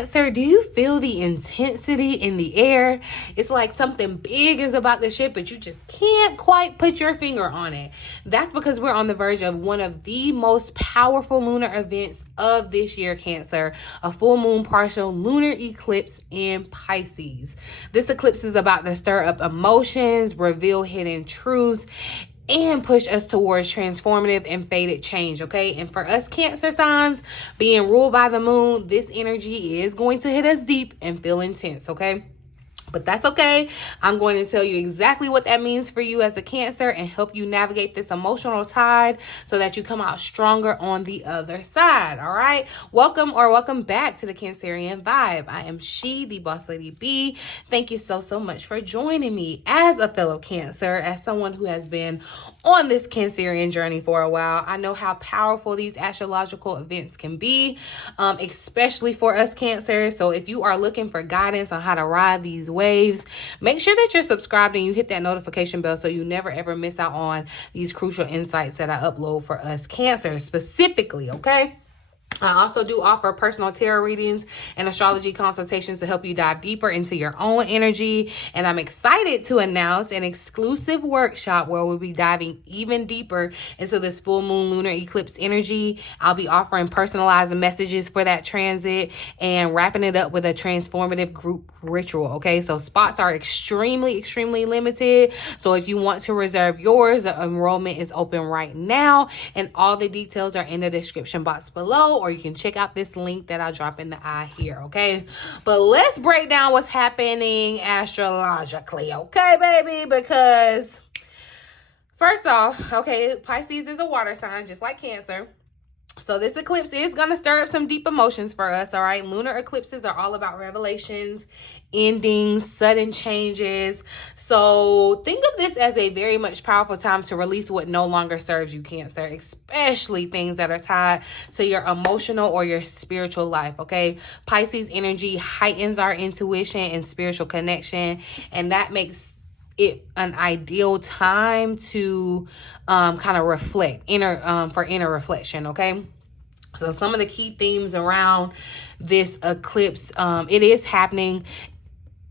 Cancer, do you feel the intensity in the air? It's like something big is about to shift, but you just can't quite put your finger on it. That's because we're on the verge of one of the most powerful lunar events of this year, Cancer, a full moon partial lunar eclipse in Pisces. This eclipse is about to stir up emotions, reveal hidden truths, and push us towards transformative and fated change, okay? And for us Cancer signs, being ruled by the moon, this energy is going to hit us deep and feel intense, okay? But that's okay. I'm going to tell you exactly what that means for you as a Cancer and help you navigate this emotional tide so that you come out stronger on the other side, all right? Welcome back to the Cancerian Vibe. I am she, the Boss Lady B. Thank you so much for joining me as a fellow Cancer, as someone who has been on this Cancerian journey for a while. I know how powerful these astrological events can be, especially for us Cancers. So if you are looking for guidance on how to ride these waves, make sure that you're subscribed and you hit that notification bell so you never ever miss out on these crucial insights that I upload for us Cancer specifically, okay? I also do offer personal tarot readings and astrology consultations to help you dive deeper into your own energy. And I'm excited to announce an exclusive workshop where we'll be diving even deeper into this full moon lunar eclipse energy. I'll be offering personalized messages for that transit and wrapping it up with a transformative group ritual, okay? So spots are extremely limited. So if you want to reserve yours, the enrollment is open right now and all the details are in the description box below, or you can check out this link that I'll drop in the eye here, okay? But let's break down what's happening astrologically, okay, baby? Because first off, okay, Pisces is a water sign just like Cancer. So this eclipse is going to stir up some deep emotions for us, all right? Lunar eclipses are all about revelations, endings, sudden changes. So think of this as a very much powerful time to release what no longer serves you, Cancer, especially things that are tied to your emotional or your spiritual life, okay? Pisces energy heightens our intuition and spiritual connection, and that makes it an ideal time to kind of reflect, for inner reflection, okay? So some of the key themes around this eclipse, it is happening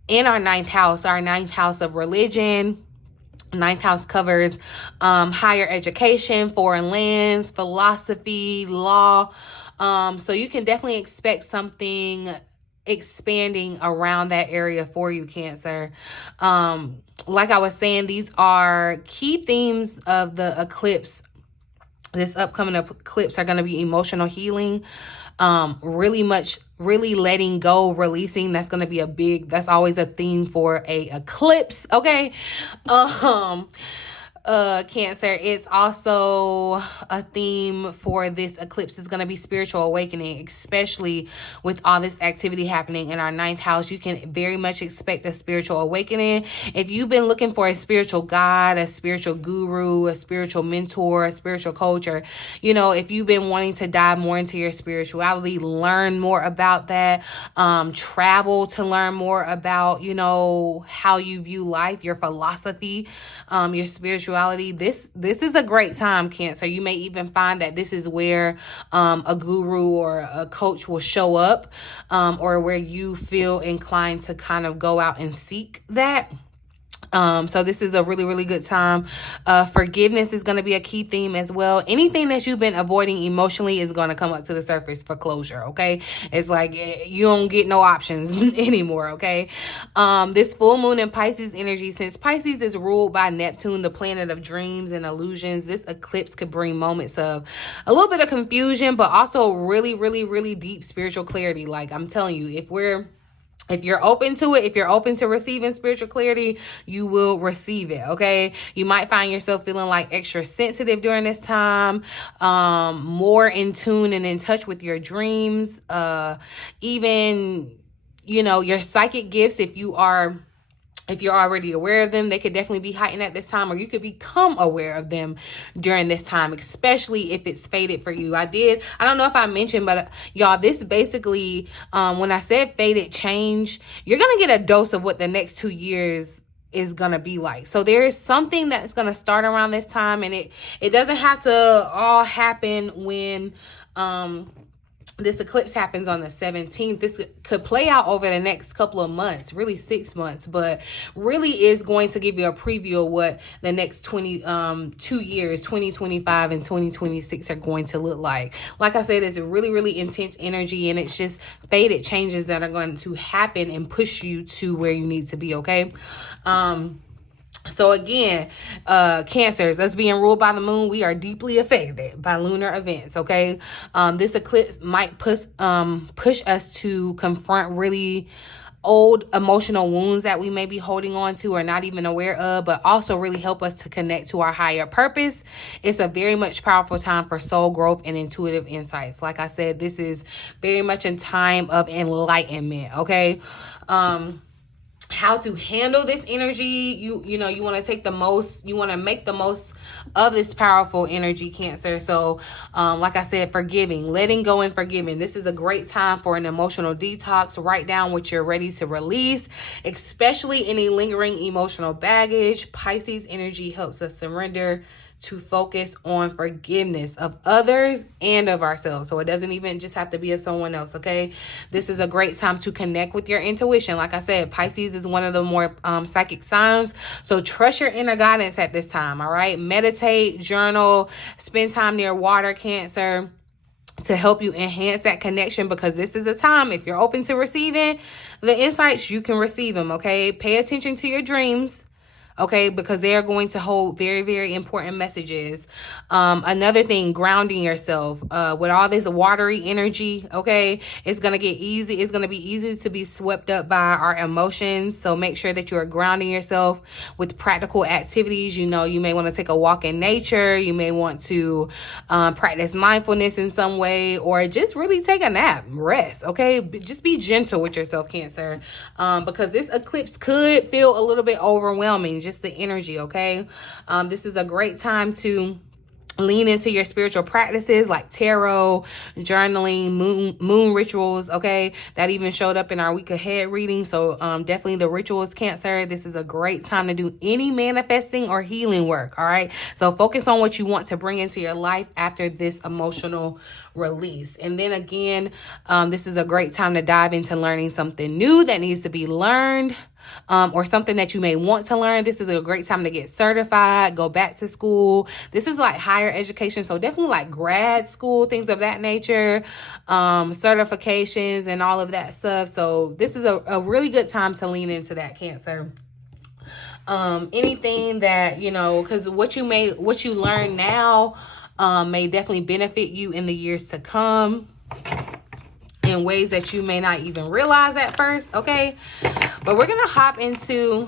in our ninth house of religion. Ninth house covers higher education, foreign lands, philosophy, law. So you can definitely expect something expanding around that area for you, Cancer. Like I was saying, these are key themes of the eclipse. This upcoming eclipse are going to be emotional healing, really letting go, releasing. That's going to be that's always a theme for a eclipse, okay? Cancer, it's also a theme for this eclipse is going to be spiritual awakening, especially with all this activity happening in our ninth house. You can very much expect a spiritual awakening. If you've been looking for a spiritual guide, a spiritual guru, a spiritual mentor, a spiritual coach, or, you know, if you've been wanting to dive more into your spirituality, learn more about that, travel to learn more about, you know, how you view life, your philosophy, your spirituality, this is a great time, Cancer. You may even find that this is where a guru or a coach will show up, or where you feel inclined to kind of go out and seek that. So this is a really good time. Forgiveness is going to be a key theme as well. Anything that you've been avoiding emotionally is going to come up to the surface for closure, okay? It's like you don't get no options anymore, okay? This full moon in Pisces energy, since Pisces is ruled by Neptune, the planet of dreams and illusions, this eclipse could bring moments of a little bit of confusion, but also really deep spiritual clarity. Like I'm telling you, if you're open to it, if you're open to receiving spiritual clarity, you will receive it, okay? You might find yourself feeling like extra sensitive during this time, more in tune and in touch with your dreams, even, you know, your psychic gifts, if you're already aware of them, they could definitely be heightened at this time, or you could become aware of them during this time, especially if it's fated for you. I don't know if I mentioned, but y'all, this basically, when I said fated change, you're going to get a dose of what the next 2 years is going to be like. So there is something that's going to start around this time, and it doesn't have to all happen when, this eclipse happens on the 17th. This could play out over the next couple of months, really 6 months, but really is going to give you a preview of what the next 2 years, 2025 and 2026 are going to look like. Like I said, it's a really, really intense energy, and it's just fated changes that are going to happen and push you to where you need to be, okay? So again, Cancers, us being ruled by the moon, we are deeply affected by lunar events, okay? This eclipse might push us to confront really old emotional wounds that we may be holding on to or not even aware of, but also really help us to connect to our higher purpose. It's a very much powerful time for soul growth and intuitive insights. Like I said, this is very much a time of enlightenment, okay? How to handle this energy, you know, you want to take the most, you want to make the most of this powerful energy, Cancer. So like I said, forgiving, letting go and forgiving. This is a great time for an emotional detox. Write down what you're ready to release, especially any lingering emotional baggage. Pisces energy helps us surrender to focus on forgiveness of others and of ourselves. So it doesn't even just have to be of someone else, okay? This is a great time to connect with your intuition. Like I said, Pisces is one of the more psychic signs. So trust your inner guidance at this time, all right? Meditate, journal, spend time near water, Cancer, to help you enhance that connection, because this is a time, if you're open to receiving the insights, you can receive them, okay? Pay attention to your dreams, okay, because they are going to hold very, very important messages. Another thing, grounding yourself. With all this watery energy, okay, it's going to get easy. It's going to be easy to be swept up by our emotions. So make sure that you are grounding yourself with practical activities. You know, you may want to take a walk in nature. You may want to practice mindfulness in some way, or just really take a nap, rest, okay? Just be gentle with yourself, Cancer, because this eclipse could feel a little bit overwhelming, just the energy, okay? This is a great time to lean into your spiritual practices like tarot, journaling, moon rituals, okay? That even showed up in our week ahead reading. So definitely the rituals, Cancer. This is a great time to do any manifesting or healing work, all right? So focus on what you want to bring into your life after this emotional release. And then again, this is a great time to dive into learning something new that needs to be learned, or something that you may want to learn. This is a great time to get certified, go back to school. This is like higher education, so definitely like grad school, things of that nature, certifications and all of that stuff. So this is a really good time to lean into that, Cancer. Anything that, you know, because what you learn now may definitely benefit you in the years to come in ways that you may not even realize at first, okay? But we're going to hop into,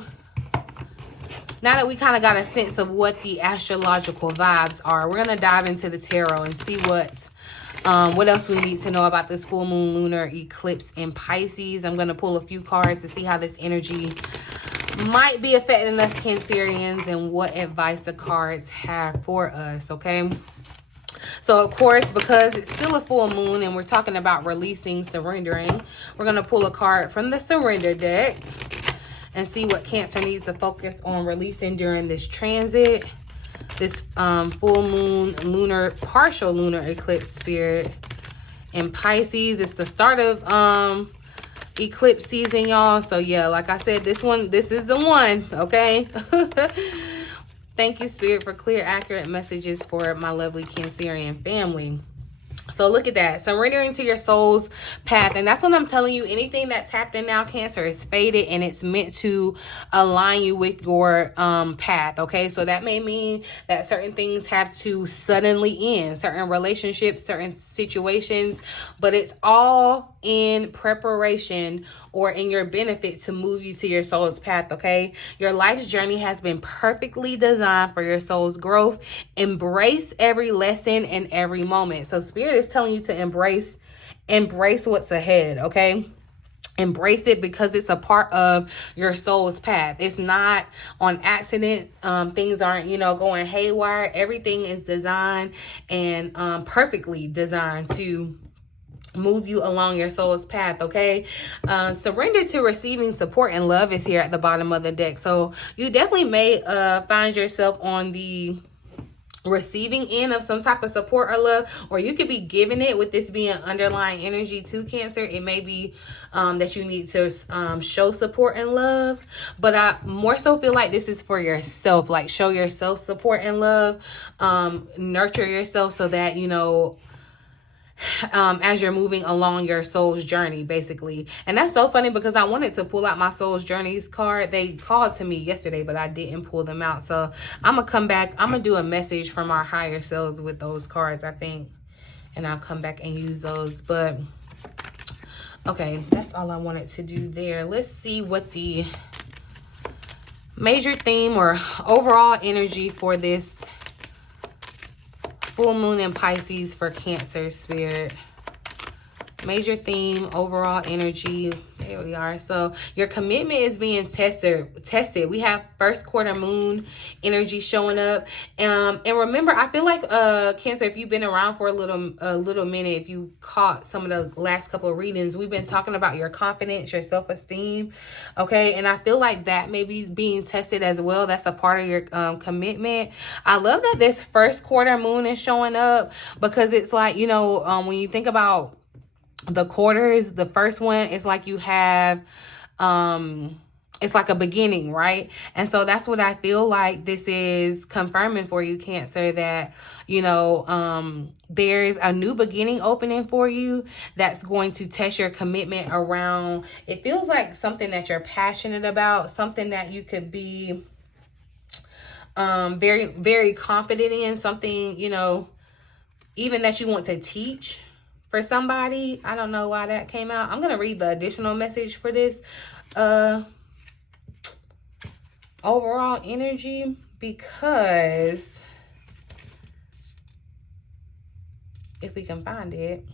now that we kind of got a sense of what the astrological vibes are, we're going to dive into the tarot and see what else we need to know about this full moon lunar eclipse in Pisces. I'm going to pull a few cards to see how this energy might be affecting us, Cancerians, and what advice the cards have for us, okay? So, of course, because it's still a full moon and we're talking about releasing, surrendering, we're going to pull a card from the surrender deck and see what Cancer needs to focus on releasing during this transit, this full moon partial lunar eclipse, Spirit, in Pisces. It's the start of eclipse season, y'all. So, yeah, like I said, this is the one, okay? Thank you, Spirit, for clear, accurate messages for my lovely Cancerian family. So look at that. Surrendering to your soul's path. And that's what I'm telling you. Anything that's happening now, Cancer, is fated and it's meant to align you with your path. Okay. So that may mean that certain things have to suddenly end, certain relationships, certain situations, but it's all in preparation or in your benefit to move you to your soul's path. Okay. Your life's journey has been perfectly designed for your soul's growth. Embrace every lesson and every moment. So Spirit is telling you to embrace what's ahead. Okay. Embrace it because it's a part of your soul's path. It's not on accident. Things aren't, going haywire. Everything is designed and perfectly designed to move you along your soul's path, okay? Surrender to receiving support and love is here at the bottom of the deck. So you definitely may find yourself on the receiving end of some type of support or love, or you could be giving it with this being underlying energy to Cancer. It may be that you need to show support and love, but I more so feel like this is for yourself. Like, show yourself support and love, nurture yourself so that, you know, as you're moving along your soul's journey, basically. And that's so funny because I wanted to pull out my soul's journeys card. They called to me yesterday, but I didn't pull them out. So I'm gonna come back. I'm gonna do a message from our higher selves with those cards, I think, and I'll come back and use those. But okay, that's all I wanted to do there. Let's see what the major theme or overall energy for this full moon in Pisces for Cancer, Spirit. Major theme, overall energy. There we are. So your commitment is being tested. We have first quarter moon energy showing up. And remember, I feel like Cancer, if you've been around for a little minute, if you caught some of the last couple of readings, we've been talking about your confidence, your self-esteem. Okay, and I feel like that may be being tested as well. That's a part of your commitment. I love that this first quarter moon is showing up, because it's like, you know, when you think about the quarters, the first one is like you have it's like a beginning, right? And so that's what I feel like this is confirming for you, Cancer, that, you know, there's a new beginning opening for you that's going to test your commitment around, it feels like something that you're passionate about, something that you could be very, very confident in, something, you know, even that you want to teach for somebody. I don't know why that came out. I'm going to read the additional message for this overall energy, because if we can find it,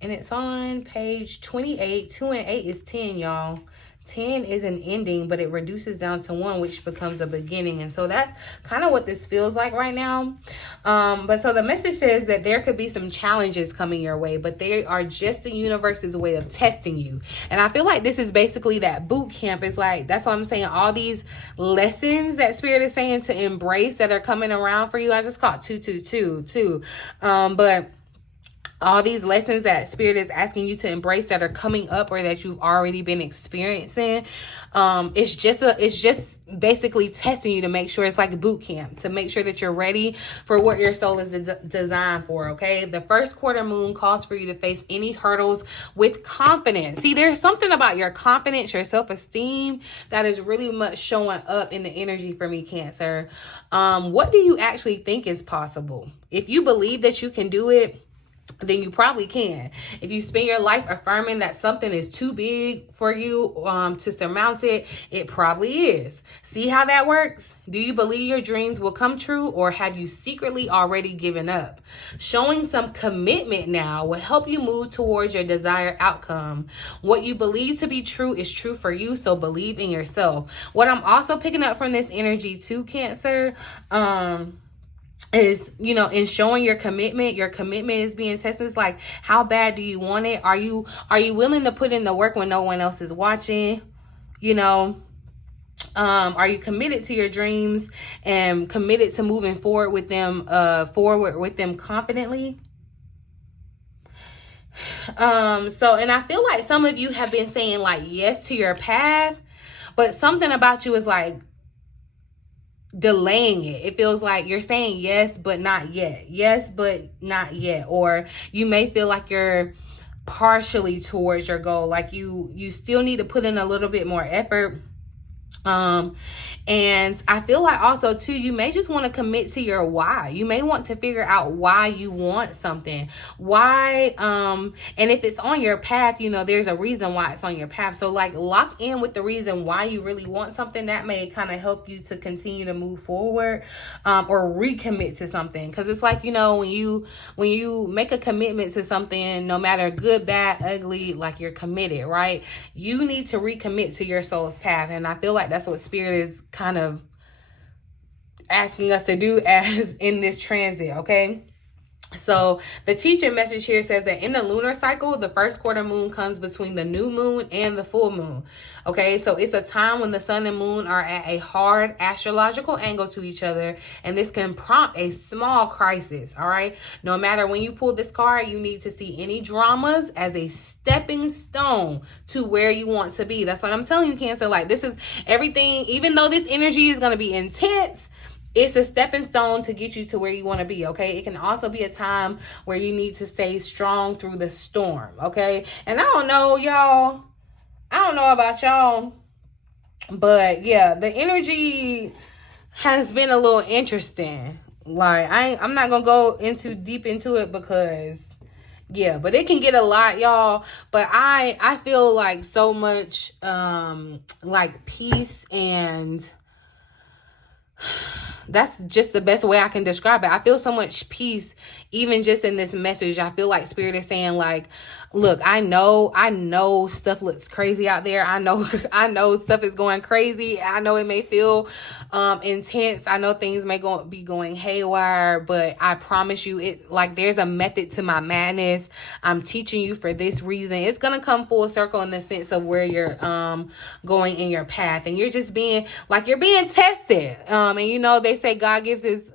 and it's on page 28. 2 and 8 is 10, y'all. 10 is an ending, but it reduces down to 1, which becomes a beginning. And so that's kind of what this feels like right now. But so the message says that there could be some challenges coming your way, but they are just the universe's way of testing you. And I feel like this is basically that boot camp. It's like, that's what I'm saying. All these lessons that Spirit is saying to embrace that are coming around for you. I just caught 222 too. But all these lessons that Spirit is asking you to embrace that are coming up or that you've already been experiencing, it's just basically testing you to make sure it's like a boot camp, to make sure that you're ready for what your soul is designed for. Okay, the first quarter moon calls for you to face any hurdles with confidence. See, there's something about your confidence, your self-esteem, that is really much showing up in the energy for me, Cancer. What do you actually think is possible? If you believe that you can do it, then you probably can. If you spend your life affirming that something is too big for you to surmount it, it probably is. See how that works? Do you believe your dreams will come true, or have you secretly already given up? Showing some commitment now will help you move towards your desired outcome. What you believe to be true is true for you, so believe in yourself. What I'm also picking up from this energy too, Cancer, is, you know, in showing your commitment is being tested. It's like, how bad do you want it? Are you willing to put in the work when no one else is watching? You know, are you committed to your dreams and committed to moving forward with them confidently? So, and I feel like some of you have been saying like yes to your path, but something about you is like delaying it. It feels like you're saying yes, but not yet. Yes, but not yet. Or you may feel like you're partially towards your goal. Like you still need to put in a little bit more effort. And I feel like also too, you may just want to commit to your why. You may want to figure out why you want something. Why, and if it's on your path, you know, there's a reason why it's on your path. So like lock in with the reason why you really want something. That may kind of help you to continue to move forward, or recommit to something. Cause it's like, you know, when you make a commitment to something, no matter good, bad, ugly, like you're committed, right? You need to recommit to your soul's path. And I feel like that's what Spirit is kind of asking us to do as in this transit, okay? So the teaching message here says that in the lunar cycle, the first quarter moon comes between the new moon and the full moon. Okay, so it's a time when the sun and moon are at a hard astrological angle to each other, and this can prompt a small crisis. All right, no matter when you pull this card, you need to see any dramas as a stepping stone to where you want to be. That's what I'm telling you, Cancer. Like, this is everything. Even though this energy is going to be intense, it's a stepping stone to get you to where you want to be, okay? It can also be a time where you need to stay strong through the storm, okay? And I don't know, y'all. I don't know about y'all. But, yeah, the energy has been a little interesting. Like, I'm not going to go deep into it because, yeah, but it can get a lot, y'all. But I feel like so much, like, peace, and that's just the best way I can describe it. I feel so much peace even just in this message. I feel like Spirit is saying, like, look, I know stuff looks crazy out there. I know stuff is going crazy. I know it may feel intense. I know things may be going haywire, but I promise you, there's a method to my madness. I'm teaching you for this reason. It's gonna come full circle in the sense of where you're going in your path, and you're just being you're being tested. And you know, they say God gives his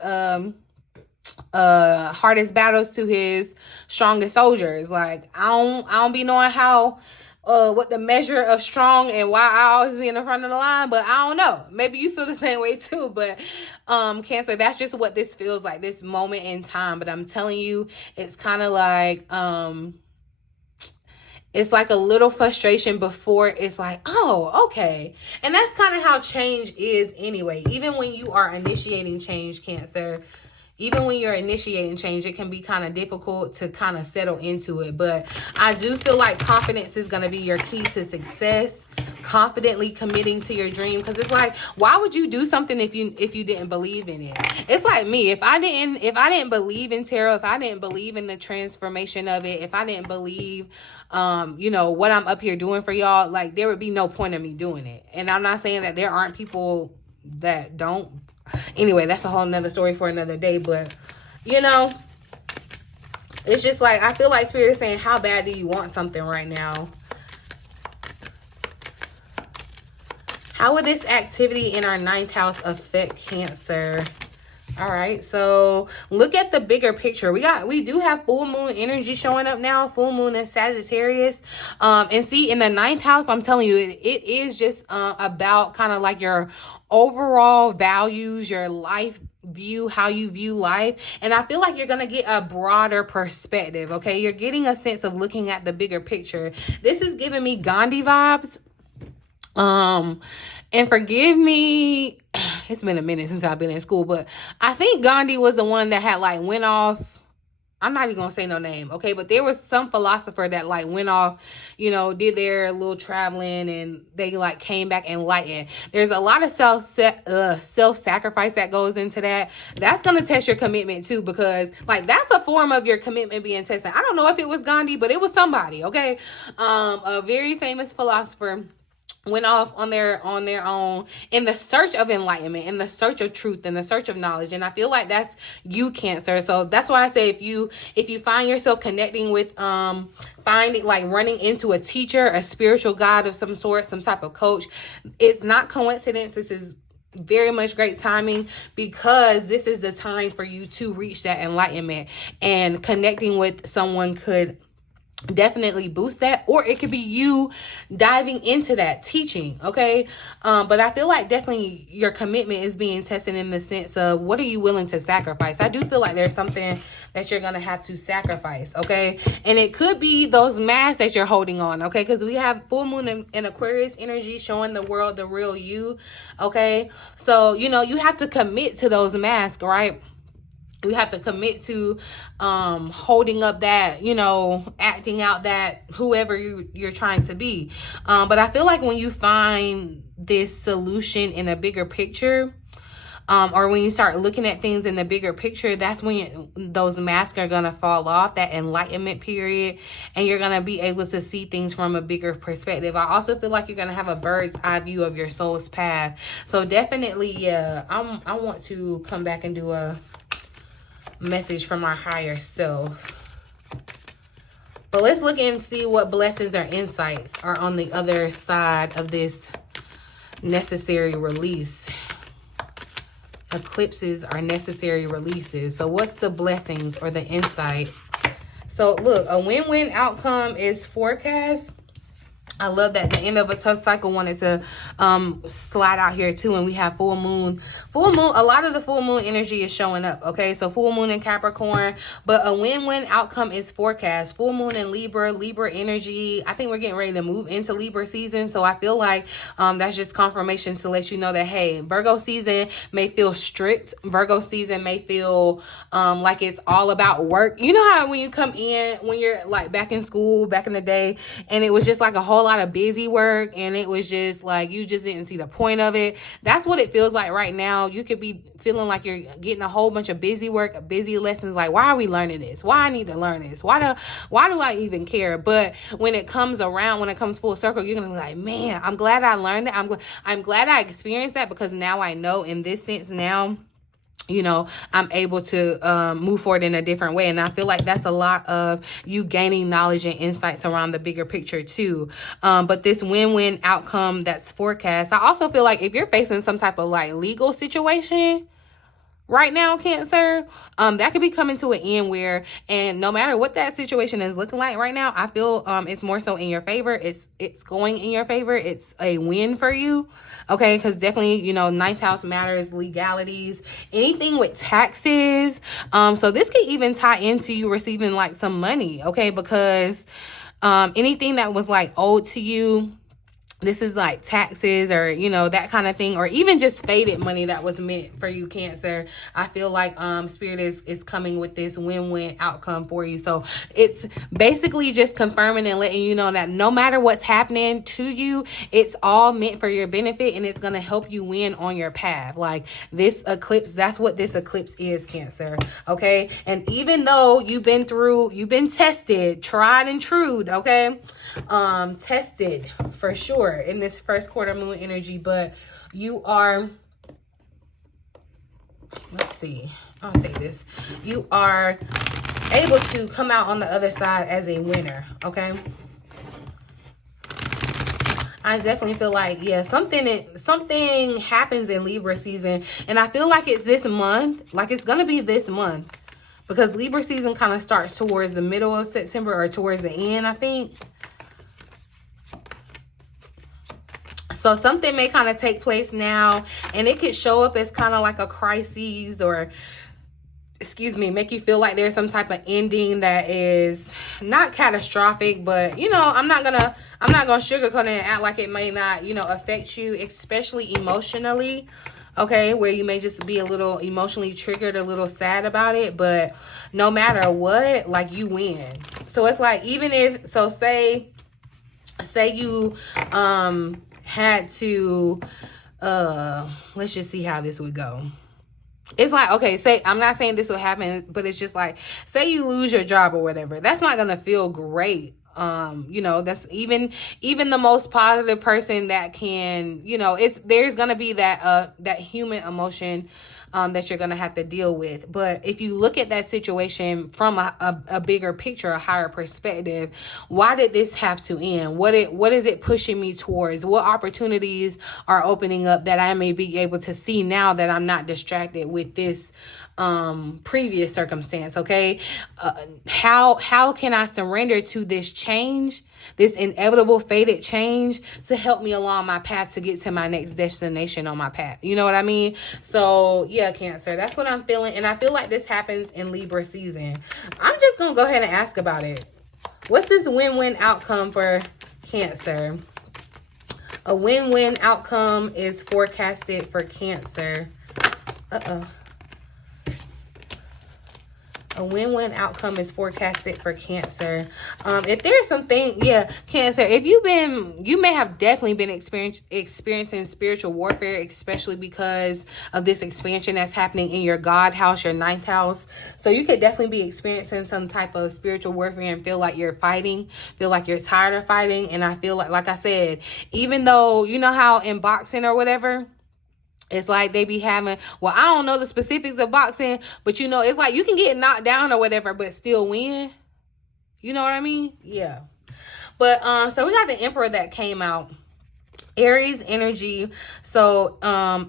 hardest battles to his strongest soldiers. Like, I don't be knowing how what the measure of strong and why I always be in the front of the line, but I don't know. Maybe you feel the same way too. But Cancer, that's just what this feels like, this moment in time. But I'm telling you, it's kind of like it's like a little frustration before it's like, oh, okay. And that's kind of how change is anyway. Even when you are initiating change, Cancer, even when you're initiating change, it can be kind of difficult to kind of settle into it. But I do feel like confidence is going to be your key to success. Confidently committing to your dream, because it's like, why would you do something if you didn't believe in it? It's like me, if I didn't believe in tarot, if I didn't believe in the transformation of it, if I didn't believe you know, what I'm up here doing for y'all, like, there would be no point of me doing it. And I'm not saying that there aren't people that don't. Anyway, that's a whole nother story for another day. But, you know, it's just like, I feel like Spirit is saying, how bad do you want something right now? How would this activity in our 9th house affect Cancer? All right, so look at the bigger picture. We do have full moon energy showing up now. Full moon in Sagittarius. And see, in the 9th house, I'm telling you, it is just about kind of like your overall values, your life view, how you view life. And I feel like you're going to get a broader perspective, okay? You're getting a sense of looking at the bigger picture. This is giving me Gandhi vibes. And forgive me, it's been a minute since I've been in school, but I think Gandhi was the one that had went off. I'm not even gonna say no name, okay? But there was some philosopher that went off, you know, did their little traveling, and they came back enlightened. There's a lot of self-sacrifice that goes into that. That's gonna test your commitment too, because that's a form of your commitment being tested. I don't know if it was Gandhi, but it was somebody, okay? A very famous philosopher went off on their own in the search of enlightenment, in the search of truth, in the search of knowledge. And I feel like that's you, Cancer. So that's why I say, if you find yourself connecting with running into a teacher, a spiritual guide of some sort, some type of coach, it's not coincidence. This is very much great timing, because this is the time for you to reach that enlightenment, and connecting with someone could definitely boost that, or it could be you diving into that teaching, okay? But I feel like definitely your commitment is being tested in the sense of, what are you willing to sacrifice? I do feel like there's something that you're gonna have to sacrifice, okay? And it could be those masks that you're holding on, okay? Because we have full moon in Aquarius energy showing the world the real you, okay? So, you know, you have to commit to those masks, right? We have to commit to holding up that, you know, acting out that whoever you're trying to be. But I feel like when you find this solution in a bigger picture, or when you start looking at things in the bigger picture, that's when those masks are going to fall off, that enlightenment period, and you're going to be able to see things from a bigger perspective. I also feel like you're going to have a bird's eye view of your soul's path. So definitely, yeah, I want to come back and do message from our higher self. But let's look and see what blessings or insights are on the other side of this necessary release. Eclipses are necessary releases. So what's the blessings or the insight? So look, a win-win outcome is forecast. I love that the end of a tough cycle wanted to slide out here too. And we have full moon. Full moon, a lot of the full moon energy is showing up. Okay, so full moon in Capricorn. But a win-win outcome is forecast. Full moon in Libra, Libra energy. I think we're getting ready to move into Libra season. So I feel like that's just confirmation to let you know that, hey, Virgo season may feel strict. Virgo season may feel like it's all about work. You know how when you come in, when you're like back in school, back in the day, and it was just like a whole lot of busy work and it was just like you just didn't see the point of it. That's what it feels like right now. You could be feeling like you're getting a whole bunch of busy work, busy lessons, like, why are we learning this? Why I need to learn this? Why do I even care? But when it comes around, when it comes full circle, you're gonna be like, man, I'm glad I learned it. I'm glad I experienced that, because now I know in this sense now, you know, I'm able to move forward in a different way. And I feel like that's a lot of you gaining knowledge and insights around the bigger picture too. But this win-win outcome that's forecast, I also feel like if you're facing some type of like legal situation right now, Cancer, that could be coming to an end where, and no matter what that situation is looking like right now, I feel it's more so in your favor. It's going in your favor. It's a win for you. Okay, because definitely, you know, ninth house matters, legalities, anything with taxes. So this could even tie into you receiving like some money, okay, because anything that was like owed to you, this is like taxes or, you know, that kind of thing, or even just faded money that was meant for you, Cancer. I feel like Spirit is coming with this win-win outcome for you. So it's basically just confirming and letting you know that no matter what's happening to you, it's all meant for your benefit and it's going to help you win on your path. Like this eclipse, that's what this eclipse is, Cancer. Okay. And even though you've been tested, tried and true, okay, tested for sure in this first quarter moon energy, but you are, let's see, I'll take this, you are able to come out on the other side as a winner. Okay, I definitely feel like, yeah, something happens in Libra season, and I feel like it's this month, like it's gonna be this month, because Libra season kind of starts towards the middle of September or towards the end, I think. So something may kind of take place now, and it could show up as kind of like a crisis, or, excuse me, make you feel like there's some type of ending that is not catastrophic, but, you know, I'm not gonna sugarcoat it and act like it may not, you know, affect you, especially emotionally. Okay, where you may just be a little emotionally triggered, a little sad about it, but no matter what, like, you win. So it's like, even if, so say you had to let's just see how this would go. It's like, okay, say, I'm not saying this will happen, but it's just like, say you lose your job or whatever, that's not gonna feel great. You know, that's even the most positive person that can, you know, there's gonna be that human emotion that you're gonna have to deal with. But if you look at that situation from a bigger picture, a higher perspective, why did this have to end? What is it pushing me towards? What opportunities are opening up that I may be able to see now that I'm not distracted with this previous circumstance? Okay, how can I surrender to this change, this inevitable fated change, to help me along my path to get to my next destination on my path? You know what I mean? So yeah, Cancer, that's what I'm feeling, and I feel like this happens in Libra season. I'm just gonna go ahead and ask about it. What's this win-win outcome for Cancer? A win-win outcome is forecasted for Cancer. A win-win outcome is forecasted for Cancer. If there's something, yeah, Cancer, if you may have definitely been experiencing spiritual warfare, especially because of this expansion that's happening in your God house, your ninth house. So you could definitely be experiencing some type of spiritual warfare and feel like you're fighting, feel like you're tired of fighting. And I feel like I said, even though, you know how in boxing or whatever, It's like they be having, well, I don't know the specifics of boxing, but you know, it's like you can get knocked down or whatever, but still win. You know what I mean? Yeah. But so we got the Emperor that came out. Aries energy. So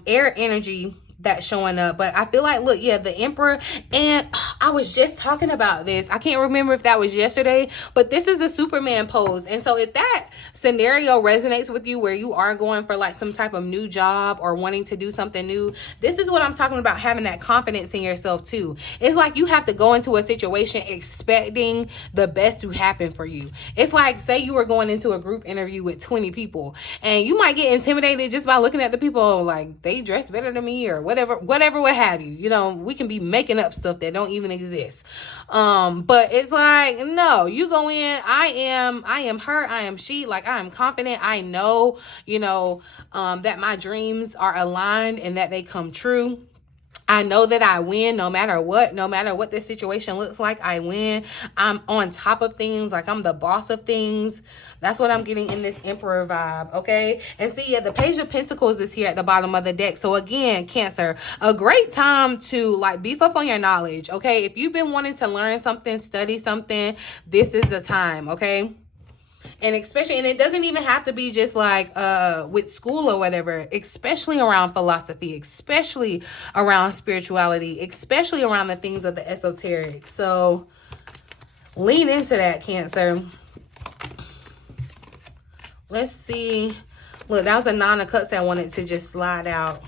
air energy that's showing up. But I feel like, look, yeah, the Emperor, and I was just talking about this. I can't remember if that was yesterday, but this is a Superman pose. And so if that scenario resonates with you, where you are going for like some type of new job or wanting to do something new, this is what I'm talking about, having that confidence in yourself too. It's like you have to go into a situation expecting the best to happen for you. It's like, say you were going into a group interview with 20 people, and you might get intimidated just by looking at the people, like they dress better than me or whatever, what have you. You know, we can be making up stuff that don't even exist. But it's like, no, you go in, I am her, I am she, like I am confident. I know, you know, that my dreams are aligned and that they come true. I know that I win no matter what the situation looks like. I win. I'm on top of things, like I'm the boss of things. That's what I'm getting in this Emperor vibe, okay? And see, yeah, the Page of Pentacles is here at the bottom of the deck. So again, Cancer, a great time to like beef up on your knowledge, okay? If you've been wanting to learn something, study something, this is the time, okay? And especially, and it doesn't even have to be just like with school or whatever, especially around philosophy, especially around spirituality, especially around the things of the esoteric. So lean into that, Cancer. Let's see. Look, that was a Nine of Cups that wanted to just slide out.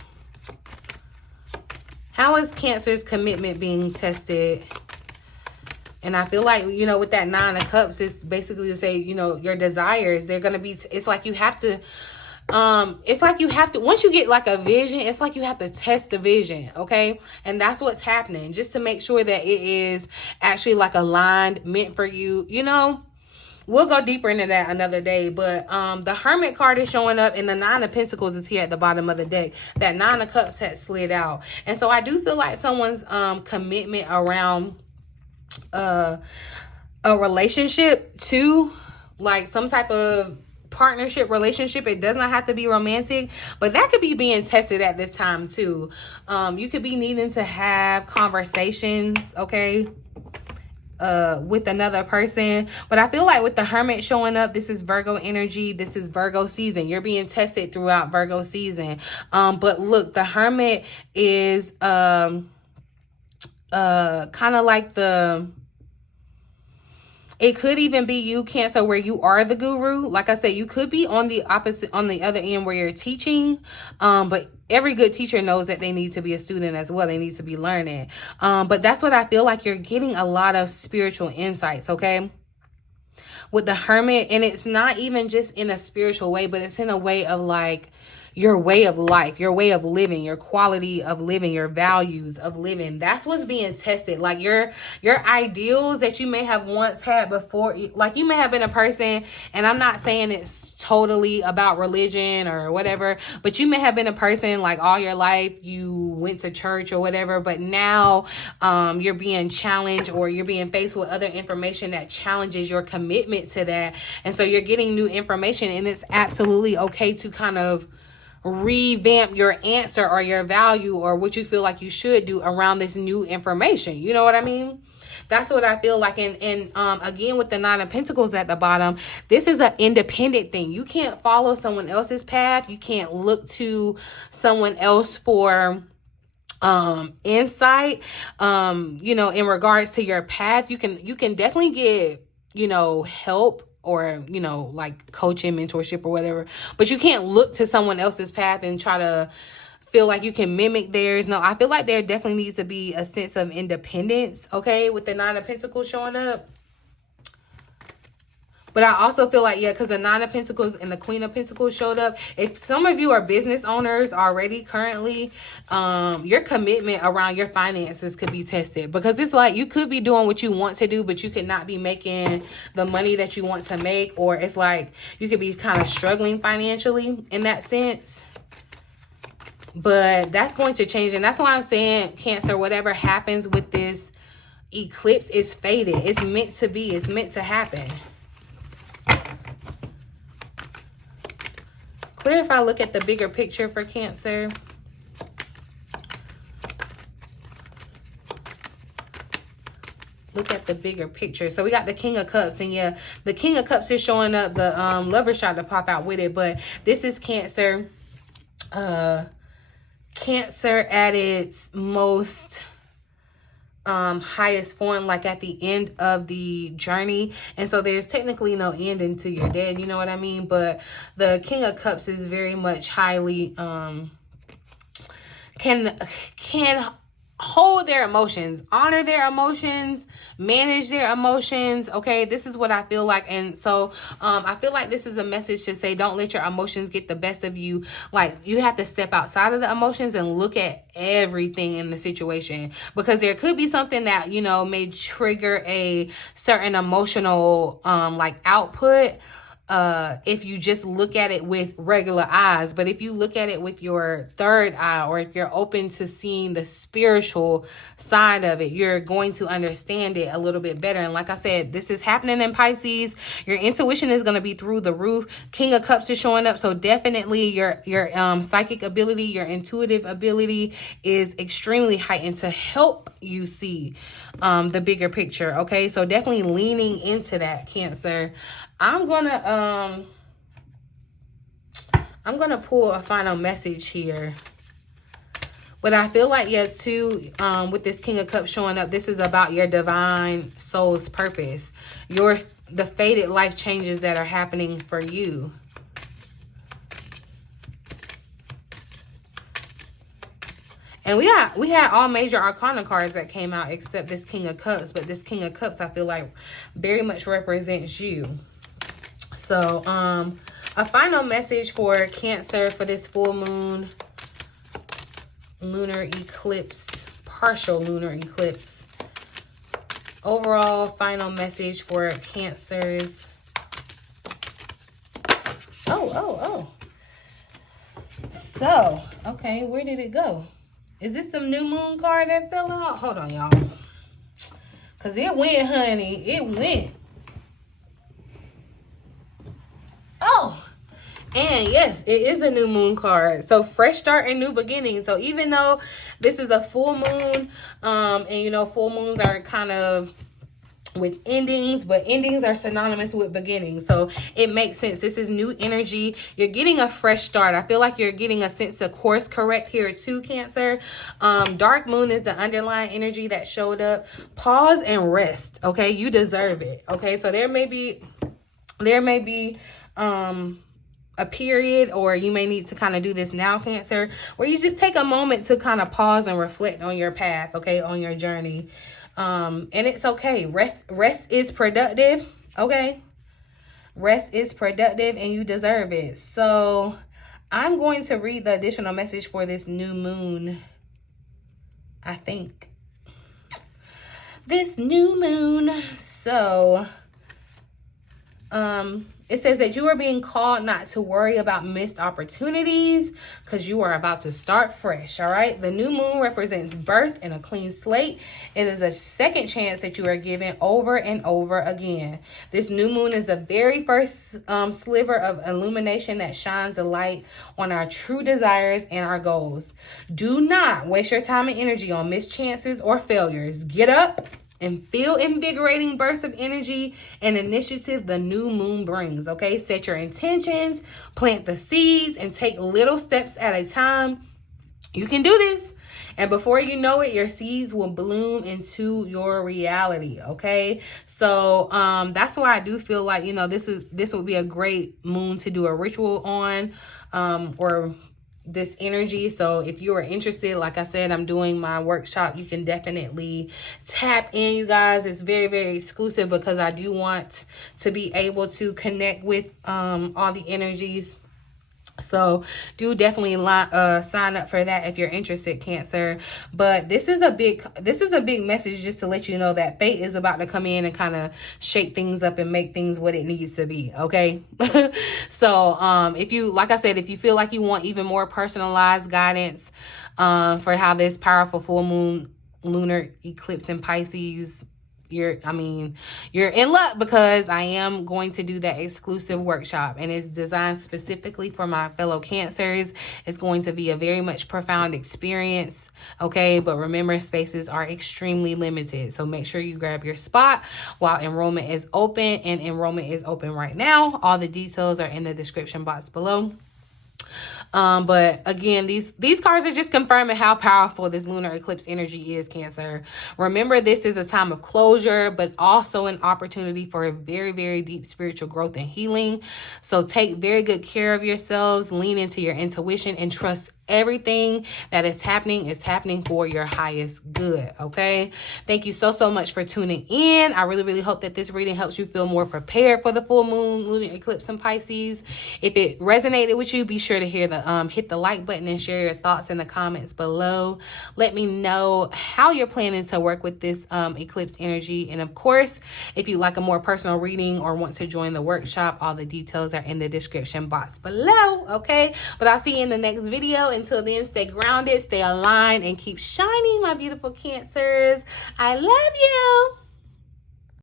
How is Cancer's commitment being tested? And I feel like, you know, with that Nine of Cups, it's basically to say, you know, your desires, they're going to be, it's like you have to, once you get like a vision, it's like you have to test the vision, okay? And that's what's happening, just to make sure that it is actually like aligned, meant for you, you know? We'll go deeper into that another day. But the Hermit card is showing up, and the Nine of Pentacles is here at the bottom of the deck. That Nine of Cups had slid out. And so I do feel like someone's commitment around a relationship too, like some type of partnership relationship. It does not have to be romantic, but that could be being tested at this time too. You could be needing to have conversations, okay, with another person. But I feel like with the Hermit showing up, this is Virgo energy, this is Virgo season. You're being tested throughout Virgo season. But look, the Hermit is kind of like it could even be you, Cancer, where you are the guru. Like I said, you could be on the opposite, on the other end, where you're teaching. But every good teacher knows that they need to be a student as well. They need to be learning. But that's what I feel like. You're getting a lot of spiritual insights, okay? With the Hermit, and it's not even just in a spiritual way, but it's in a way of like your way of life, your way of living, your quality of living, your values of living. That's what's being tested. Like your ideals that you may have once had before. Like you may have been a person, and I'm not saying it's totally about religion or whatever, but you may have been a person like all your life, you went to church or whatever, but now you're being challenged, or you're being faced with other information that challenges your commitment to that. And so you're getting new information, and it's absolutely okay to kind of revamp your answer or your value or what you feel like you should do around this new information. You know what I mean? That's what I feel like. And again, with the Nine of Pentacles at the bottom, this is an independent thing. You can't follow someone else's path. You can't look to someone else for insight, you know, in regards to your path. You can definitely get, you know, help, or, you know, like coaching, mentorship or whatever. But you can't look to someone else's path and try to feel like you can mimic theirs. No, I feel like there definitely needs to be a sense of independence, okay, with the Nine of Pentacles showing up. But I also feel like, yeah, because the Nine of Pentacles and the Queen of Pentacles showed up. If some of you are business owners already currently, your commitment around your finances could be tested. Because it's like you could be doing what you want to do, but you could not be making the money that you want to make. Or it's like you could be kind of struggling financially in that sense. But that's going to change. And that's why I'm saying, Cancer, whatever happens with this eclipse is fated. It's meant to be. It's meant to happen. Clear if I look at the bigger picture for Cancer. look at the bigger picture. So we got the King of Cups, and yeah, the King of Cups is showing up. The Lovers tried to pop out with it, but this is Cancer. Cancer at its most highest form, like at the end of the journey, and so there's technically no end until you're dead, you know what I mean? But the King of Cups is very much highly can hold their emotions, honor their emotions, manage their emotions. Okay, this is what I feel like. And so I feel like this is a message to say, don't let your emotions get the best of you. Like, you have to step outside of the emotions and look at everything in the situation, because there could be something that, you know, may trigger a certain emotional like output if you just look at it with regular eyes. But if you look at it with your third eye, or if you're open to seeing the spiritual side of it, you're going to understand it a little bit better. And like I said, this is happening in Pisces. Your intuition is going to be through the roof. King of Cups is showing up, so definitely your psychic ability, your intuitive ability is extremely heightened to help you see the bigger picture. Okay, so definitely leaning into that, Cancer. I'm gonna pull a final message here. But I feel like, yeah, too, with this King of Cups showing up, this is about your divine soul's purpose, the fated life changes that are happening for you. And we had all major arcana cards that came out except this King of Cups. But this King of Cups, I feel like, very much represents you. So, a final message for Cancer for this full moon lunar eclipse, partial lunar eclipse. Overall, final message for Cancers. Oh. So, okay, where did it go? Is this some new moon card that fell out? Hold on, y'all. Because it went, honey. It went. Oh, and yes, it is a new moon card. So fresh start and new beginning. So even though this is a full moon, and you know, full moons are kind of with endings, but endings are synonymous with beginnings. So it makes sense. This is new energy. You're getting a fresh start. I feel like you're getting a sense to course correct here too, Cancer. Dark moon is the underlying energy that showed up. Pause and rest. Okay, you deserve it. Okay, so there may be a period, or you may need to kind of do this now, Cancer, where you just take a moment to kind of pause and reflect on your path, okay, on your journey. And it's okay. Rest is productive, okay? Rest is productive, and you deserve it. So I'm going to read the additional message for this new moon, I think. This new moon. So it says that you are being called not to worry about missed opportunities, because you are about to start fresh, all right? The new moon represents birth and a clean slate. It is a second chance that you are given over and over again. This new moon is the very first sliver of illumination that shines a light on our true desires and our goals. Do not waste your time and energy on missed chances or failures. Get up and feel invigorating bursts of energy and initiative the new moon brings, okay? Set your intentions, plant the seeds, and take little steps at a time. You can do this. And before you know it, your seeds will bloom into your reality, okay? So that's why I do feel like, you know, this would be a great moon to do a ritual on, or this energy. So if you are interested, like I said, I'm doing my workshop. You can definitely tap in, you guys. It's very, very exclusive, because I do want to be able to connect with all the energies. So do definitely sign up for that if you're interested, Cancer. But this is a big message just to let you know that fate is about to come in and kind of shake things up and make things what it needs to be, okay? So if you, like I said, if you feel like you want even more personalized guidance for how this powerful full moon lunar eclipse in Pisces you're in luck, because I am going to do that exclusive workshop, and it's designed specifically for my fellow Cancers. It's going to be a very much profound experience, okay? But remember, spaces are extremely limited, so make sure you grab your spot while enrollment is open, and enrollment is open right now. All the details are in the description box below. But again, these cards are just confirming how powerful this lunar eclipse energy is, Cancer. Remember, this is a time of closure, but also an opportunity for a very, very deep spiritual growth and healing. So take very good care of yourselves, lean into your intuition, and trust everything that is happening for your highest good, okay? Thank you so much for tuning in. I really hope that this reading helps you feel more prepared for the full moon lunar eclipse in Pisces. If it resonated with you, be sure to hit the like button and share your thoughts in the comments below. Let me know how you're planning to work with this eclipse energy. And of course, if you like a more personal reading or want to join the workshop, all the details are in the description box below, okay? But I'll see you in the next video. Until then, stay grounded, stay aligned, and keep shining, my beautiful Cancers. I love you.